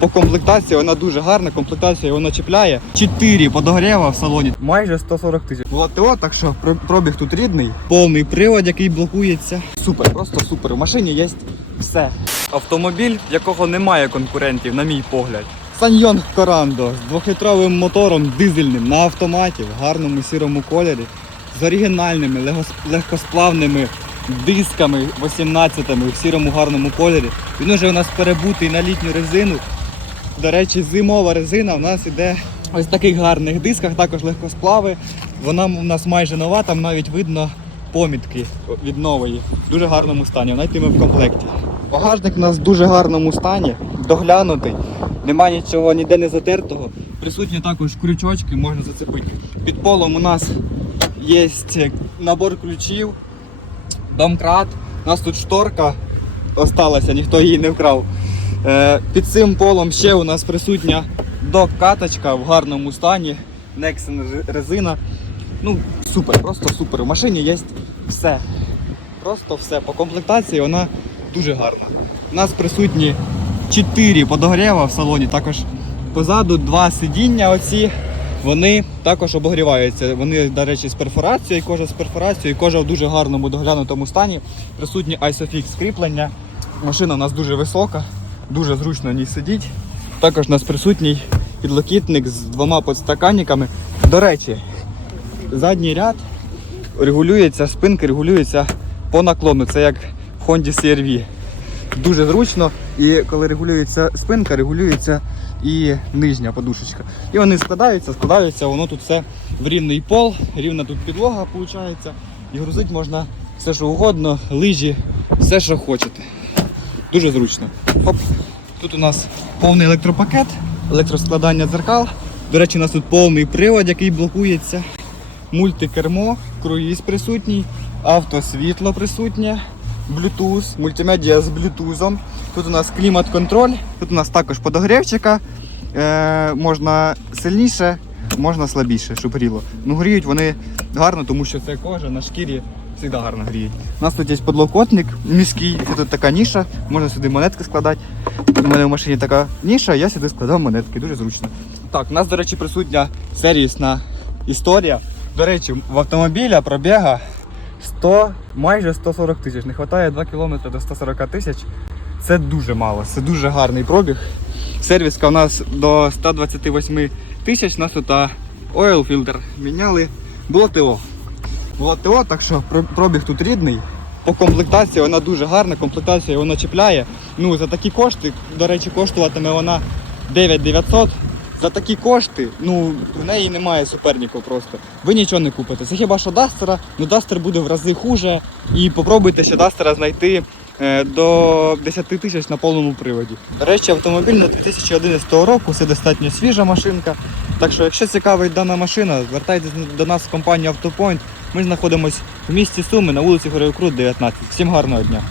По комплектації вона дуже гарна, комплектація вона чіпляє. 4 подогріва в салоні, майже 140 тисяч. Була ТО, так що пробіг тут рідний, повний привод, який блокується. Супер, просто супер. У машині є все. Автомобіль, якого немає конкурентів, на мій погляд. Саньйонг Корандо з двохлітровим мотором дизельним на автоматі в гарному сірому кольорі, з оригінальними легкосплавними дисками 18-ми в сірому гарному кольорі. Він уже у нас перебутий на літню резину. До речі, зимова резина в нас іде ось в таких гарних дисках, також легкосплави. Вона у нас майже нова, там навіть видно помітки від нової. В дуже гарному стані. Вона йтиме в комплекті. Багажник у нас в дуже гарному стані, доглянутий, немає нічого ніде не затертого. Присутні також крючочки, можна зацепити. Під полом у нас є набор ключів, домкрат. У нас тут шторка осталася, ніхто її не вкрав. Е, Під цим полом ще у нас присутня док-каточка в гарному стані. Nexen резина. Ну, супер, просто супер. У машині є все. Просто все. По комплектації вона дуже гарна. У нас присутні 4 подогріва в салоні, також позаду два сидіння оці. Вони також обогріваються. Вони, до речі, з перфорацією, кожа з перфорацією, кожа в дуже гарному доглянутому стані. Присутні ISOFIX кріплення. Машина у нас дуже висока, дуже зручно в ній сидіть. Також у нас присутній підлокітник з двома подстаканниками. До речі, задній ряд регулюється, спинка регулюється по наклону. Це як в Honda CR-V. Дуже зручно. І коли регулюється спинка, регулюється і нижня подушечка. І вони складаються, складаються, воно тут все в рівний пол, рівна тут підлога виходить. І грузити можна все, що угодно, лижі, все, що хочете. Дуже зручно. Хоп. Тут у нас повний електропакет, електроскладання дзеркал. До речі, у нас тут повний привод, який блокується. Мультикермо, круїз присутній, автосвітло присутнє, Bluetooth, мультимедіа з Bluetooth. Тут у нас клімат-контроль, тут у нас також подогрівчика. Е, можна сильніше, можна слабіше, щоб гріло. Ну гріють вони гарно, тому що це кожа на шкірі завжди гарно гріє. У нас тут є подлокотник міський, це тут така ніша, можна сюди монетки складати. У мене в машині така ніша, я сюди складав монетки, дуже зручно. Так, у нас, до речі, присутня сервісна історія. До речі, в автомобіля пробіга 100, майже 140 тисяч. Не вистачає 2 км до 140 тисяч. Це дуже мало, це дуже гарний пробіг. Сервіска у нас до 128 тисяч, у нас тут ойл фільтр міняли. Було ТО. Було ТО, так що пробіг тут рідний. По комплектації вона дуже гарна, комплектація вона чіпляє. Ну, за такі кошти, до речі, коштуватиме вона 9900. За такі кошти, ну, в неї немає суперників просто. Ви нічого не купите. Це хіба що Дастера, ну Дастер буде в рази хуже. І попробуйте ще Дастера знайти е, до 10 тисяч на повному приводі. До речі, автомобіль на 2011 року, це достатньо свіжа машинка. Так що, якщо цікавить дана машина, звертайтесь до нас в компанію Автопойнт. Ми знаходимося в місті Суми на вулиці Горевкрут, 19. Всім гарного дня!